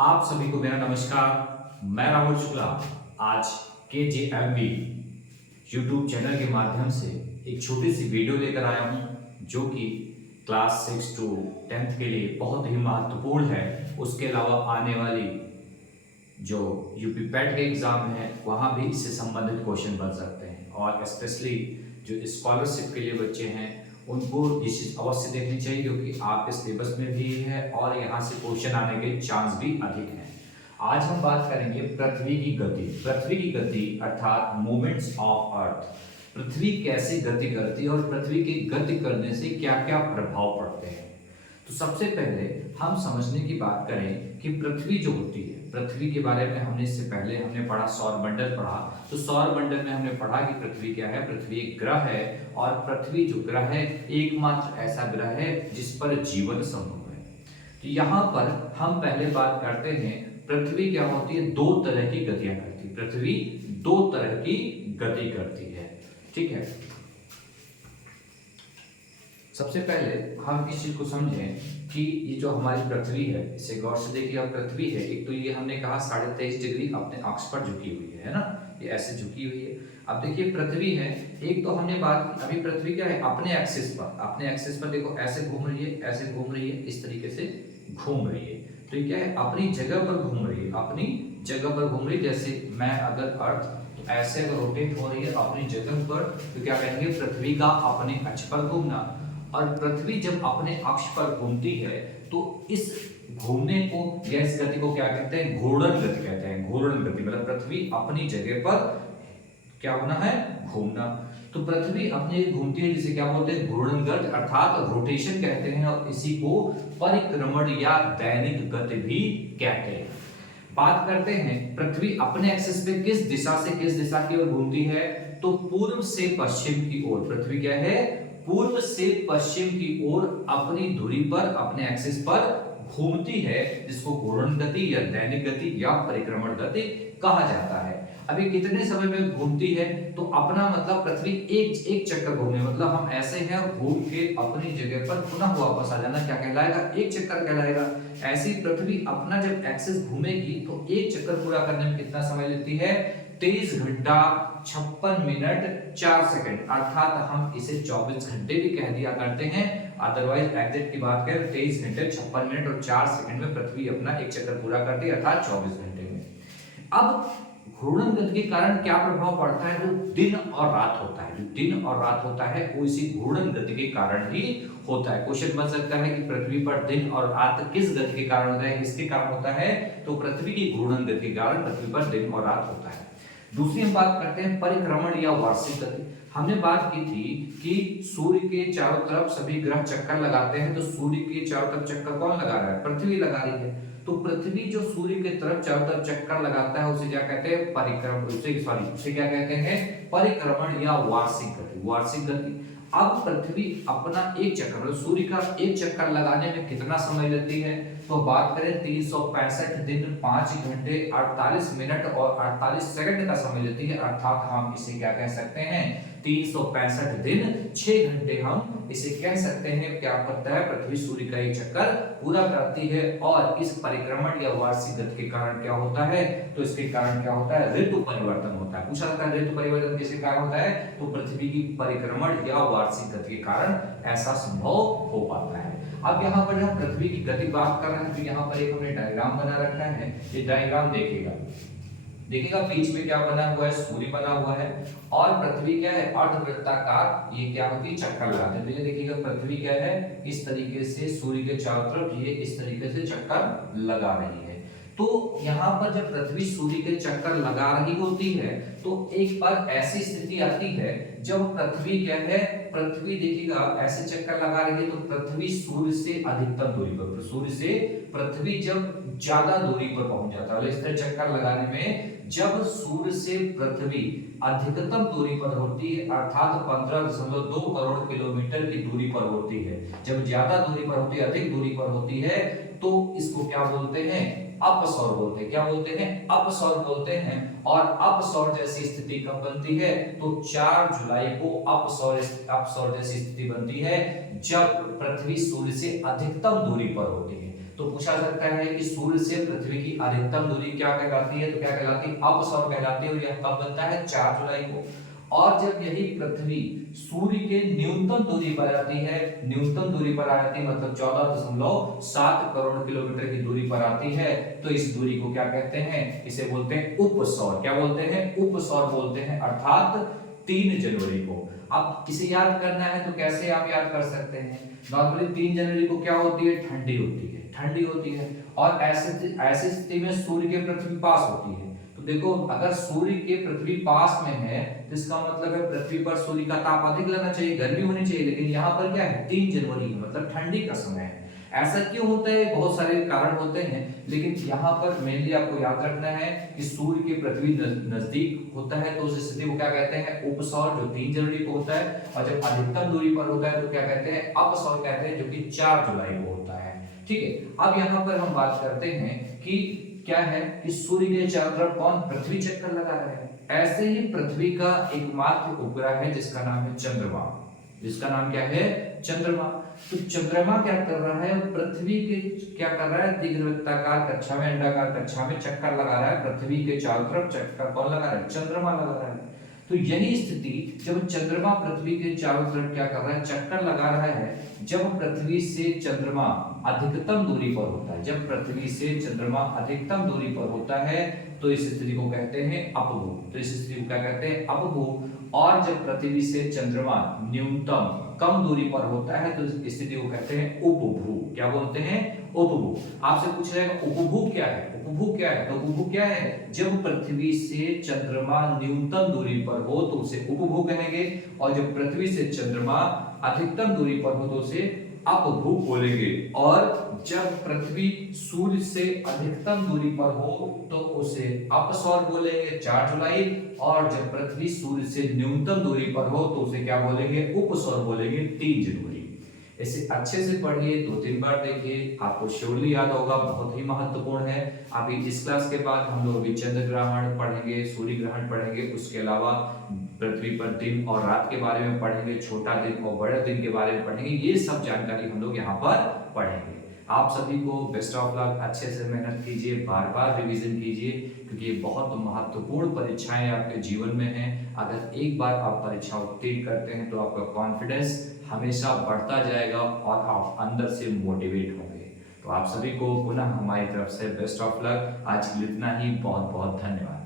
आप सभी को मेरा नमस्कार। मैं राहुल शुक्ला आज KJMB यूट्यूब चैनल के माध्यम से एक छोटी सी वीडियो लेकर आया हूं जो कि क्लास 6 टू 10th के लिए बहुत ही महत्वपूर्ण है। उसके अलावा आने वाली जो यूपी पैट के एग्जाम है वहाँ भी इससे संबंधित क्वेश्चन बन सकते हैं और स्पेशली जो स्कॉलरशिप के लिए बच्चे हैं उनको ये चीज अवश्य देखनी चाहिए क्योंकि आपके सिलेबस में भी है और यहाँ से क्वेश्चन आने के चांस भी अधिक हैं। आज हम बात करेंगे पृथ्वी की गति। पृथ्वी की गति अर्थात मूवमेंट्स ऑफ अर्थ। पृथ्वी कैसे गति करती है और पृथ्वी की गति करने से क्या क्या प्रभाव पड़ते हैं। तो सबसे पहले हम समझने की बात करें कि पृथ्वी जो होती है, पृथ्वी के बारे में हमने इससे पहले पढ़ा सौरमंडल पढ़ा। तो सौरमंडल में हमने पढ़ा कि पृथ्वी क्या है, पृथ्वी एक ग्रह है और पृथ्वी जो ग्रह है एकमात्र ऐसा ग्रह है जिस पर जीवन संभव है। तो यहाँ पर हम पहले बात करते हैं पृथ्वी क्या होती है, दो तरह की गतियां करती है। पृथ्वी दो तरह की गति करती है, ठीक है। सबसे पहले हम इस चीज को समझें कि ये जो हमारी पृथ्वी है इसे गौर से देखिए। अब पृथ्वी है एक तो ये हमने कहा 23.5 डिग्री अपने अक्ष पर झुकी हुई है ना, ये ऐसे झुकी हुई है। अब देखिए पृथ्वी है एक तो हमने बात की अभी पृथ्वी क्या है अपने एक्सिस पर, अपने एक्सिस पर देखो ऐसे घूम रही है, ऐसे घूम रही है, इस तरीके से घूम रही है। तो ये क्या है अपनी जगह पर घूम रही है, अपनी जगह पर घूम रही है। जैसे मैं अगर अर्थ तो ऐसे अगर रोटेट हो रही है अपनी जगह पर तो क्या कहेंगे पृथ्वी का अपने अक्ष पर घूमना। और पृथ्वी जब अपने अक्ष पर घूमती है तो इस घूमने को या इस गति को क्या कहते हैं, घूर्णन गति कहते हैं। घूर्णन गति मतलब पृथ्वी अपनी जगह पर क्या होना है, घूमना। तो पृथ्वी अपनी घूमती है जिसे क्या बोलते हैं, घूर्णन गति अर्थात रोटेशन कहते हैं और इसी को परिक्रमण या दैनिक गति भी कहते हैं। बात करते हैं पृथ्वी अपने एक्सिस पे किस दिशा से किस दिशा की ओर घूमती है, तो पूर्व से पश्चिम की ओर। पृथ्वी क्या है, पूर्व से पश्चिम की ओर अपनी धुरी पर अपने एक्सिस पर घूमती है जिसको घूर्णन गति या दैनिक गति या परिक्रमण गति कहा जाता है। अभी कितने समय में घूमती है, तो अपना मतलब पृथ्वी एक चक्कर घूमने मतलब हम ऐसे हैं घूम के अपनी जगह पर पुनः वापस आ जाना क्या कहलाएगा, एक चक्कर कहलाएगा। ऐसी पृथ्वी अपना जब एक्सिस घूमेगी तो एक चक्कर पूरा करने में कितना समय लेती है, 23 घंटा 56 मिनट 4 सेकंड अर्थात हम इसे 24 घंटे भी कह दिया करते हैं। अदरवाइज एग्जैक्ट की बात करें 23 घंटे 56 मिनट और 4 सेकंड में पृथ्वी अपना एक चक्कर पूरा करती है अर्थात 24 घंटे में। अब घूर्णन गति के कारण क्या प्रभाव पड़ता है, जो दिन और रात होता है, जो दिन और रात होता है वो इसी घूर्णन गति के कारण ही होता है। क्वेश्चन बन सकता है कि पृथ्वी पर दिन और रात किस गति के कारण होता है, किसके कारण होता है, तो पृथ्वी की घूर्णन गति के कारण पृथ्वी पर दिन और रात होता है। दूसरी हम बात करते हैं परिक्रमण या वार्षिक गति। हमने बात की थी कि सूर्य के चारों तरफ सभी ग्रह चक्कर लगाते हैं, तो सूर्य के चारों तरफ चक्कर कौन लगा रहा है, पृथ्वी लगा रही है। तो पृथ्वी जो सूर्य के तरफ चारों तरफ चक्कर लगाता है उसे क्या कहते हैं, परिक्रमण, उसे क्या कहते हैं, परिक्रमण या वार्षिक गति। वार्षिक गति। अब पृथ्वी अपना एक चक्कर मतलब सूर्य का एक चक्कर लगाने में कितना समय लेती है, तो बात करें 365 दिन 5 घंटे 48 मिनट और 48 सेकंड का समय लेती है अर्थात हम इसे क्या कह सकते हैं, 365 दिन 6 घंटे हम इसे कह सकते हैं। क्या करता है, पृथ्वी सूर्य का एक चक्कर पूरा करती है। और इस परिक्रमण या वार्षिक गति के कारण क्या होता है, तो इसके कारण क्या होता है, ऋतु परिवर्तन होता है। पूछा जाता है ऋतु परिवर्तन किसके कारण होता है, तो पृथ्वी की परिक्रमण या वार्षिक गति के कारण ऐसा संभव हो पाता है। अब यहाँ पर हम पृथ्वी की गति बात कर रहे हैं तो यहाँ पर एक हमने डायग्राम बना रखा है। ये डायग्राम देखिएगा बीच में क्या बना हुआ है, सूर्य बना हुआ है और पृथ्वी क्या है, अर्धवृत्ताकार ये क्या होती है, चक्कर लगाते हैं। तो ये देखिएगा पृथ्वी क्या है, इस तरीके से सूर्य के चारों तरफ ये इस तरीके से चक्कर लगा रही है। तो यहाँ पर जब पृथ्वी सूर्य के चक्कर लगा रही होती है तो एक बार ऐसी स्थिति आती है जब पृथ्वी क्या है, पृथ्वी देखिएगा ऐसे चक्कर लगा रही है तो पृथ्वी सूर्य से अधिकतम दूरी पर, सूर्य से पृथ्वी जब ज्यादा दूरी पर पहुंच जाता है, इस तरह चक्कर लगाने में जब सूर्य से पृथ्वी अधिकतम दूरी पर होती है अर्थात 15.2 करोड़ किलोमीटर की दूरी पर होती है, जब ज्यादा दूरी पर होती है, अधिक दूरी पर होती है तो इसको क्या बोलते हैं, अपसौर बोलते हैं। क्या बोलते हैं, अपसौर बोलते हैं। और अपसौर जैसी स्थिति कब बनती है, तो 4 जुलाई को अपसौर जैसी स्थिति बनती है जब पृथ्वी सूर्य से अधिकतम दूरी पर होती है। तो पूछा सकता है कि सूर्य से पृथ्वी की अधिकतम दूरी क्या कहलाती है, तो क्या कहलाती है, अपसौर कहलाती है। और यह कब बनता है, 4 जुलाई को। और जब यही पृथ्वी सूर्य के न्यूनतम दूरी पर आती है, न्यूनतम दूरी पर आ जाती है मतलब 14.7 करोड़ किलोमीटर की दूरी पर आती है, तो इस दूरी को क्या कहते हैं, इसे बोलते हैं उपसौर। क्या बोलते हैं, उपसौर बोलते हैं, अर्थात 3 जनवरी को। अब इसे याद करना है तो कैसे आप याद कर सकते हैं, नॉर्मली 3 जनवरी को क्या होती है, ठंडी होती है, ठंडी होती है। और ऐसी स्थिति में सूर्य के पृथ्वी पास होती है। तो देखो अगर सूर्य के पृथ्वी पास में है तो इसका मतलब है पृथ्वी पर सूर्य का ताप अधिक लगना चाहिए, गर्मी होनी चाहिए। लेकिन यहाँ पर क्या है, 3 जनवरी है मतलब ठंडी का समय है। ऐसा क्यों होता है, बहुत सारे कारण होते हैं, लेकिन यहाँ पर मेनली आपको याद रखना है कि सूर्य के पृथ्वी नजदीक होता है तो उस स्थिति को क्या कहते हैं, उपसौर, जो 3 जनवरी को होता है। और जब अधिकतम दूरी पर होता है तो क्या कहते हैं, अपसौर कहते हैं, जो कि 4 जुलाई को होता है। ठीक है, अब यहाँ पर हम बात करते हैं कि क्या है कि सूर्य के चारों तरफ कौन, पृथ्वी चक्कर लगा रहा है। ऐसे ही पृथ्वी का एकमात्र उपग्रह है जिसका नाम है चंद्रमा, जिसका नाम क्या है, चंद्रमा। तो चंद्रमा क्या कर रहा है, पृथ्वी के क्या कर रहा है, दीर्घवृत्ताकार कक्षा में, अंडाकार कक्षा में चक्कर लगा रहा है। पृथ्वी के चारों तरफ चक्कर कौन लगा रहा है, चंद्रमा लगा रहा है। तो यही स्थिति जब चंद्रमा पृथ्वी के चारों तरफ क्या कर रहा है, चक्कर लगा रहा है, जब पृथ्वी से चंद्रमा अधिकतम दूरी पर होता है, जब पृथ्वी से चंद्रमा अधिकतम दूरी पर होता है तो इस स्थिति को कहते हैं अपभू। तो इस स्थिति को क्या कहते हैं, अपभू। और जब पृथ्वी से चंद्रमा न्यूनतम कम दूरी पर होता है तो इस स्थिति को कहते हैं उपभू। क्या बोलते हैं, उपभू। आपसे पूछ जाएगा उपभू क्या है, उपभू क्या है, तो उपभू क्या है, जब पृथ्वी से चंद्रमा न्यूनतम दूरी पर हो तो उसे उपभू कहेंगे, और जब पृथ्वी से चंद्रमा अधिकतम दूरी पर हो तो उसे अपभू बोलेंगे। और जब पृथ्वी सूर्य से अधिकतम दूरी पर हो तो उसे अपसौर बोलेंगे, 4 जुलाई। और जब पृथ्वी सूर्य से न्यूनतम दूरी पर हो तो उसे क्या बोलेंगे, उपसौर बोलेंगे, 3 जनवरी। इसे अच्छे से पढ़िए, 2-3 बार देखिए, आपको श्योरली याद होगा, बहुत ही महत्वपूर्ण है। अभी इस क्लास के बाद हम लोग अभी चंद्र ग्रहण पढ़ेंगे, सूर्य ग्रहण पढ़ेंगे, उसके अलावा पृथ्वी पर दिन और रात के बारे में पढ़ेंगे, छोटा दिन और बड़े दिन के बारे में पढ़ेंगे। ये सब जानकारी हम लोग यहाँ पर पढ़ेंगे। आप सभी को बेस्ट ऑफ लक, अच्छे से मेहनत कीजिए, बार बार रिवीजन कीजिए, क्योंकि ये बहुत महत्वपूर्ण परीक्षाएं आपके जीवन में हैं। अगर एक बार आप परीक्षा उत्तीर्ण करते हैं तो आपका कॉन्फिडेंस हमेशा बढ़ता जाएगा और आप अंदर से मोटिवेट होंगे। तो आप सभी को पुनः हमारी तरफ से बेस्ट ऑफ लक। आज के लिए इतना ही, बहुत बहुत धन्यवाद।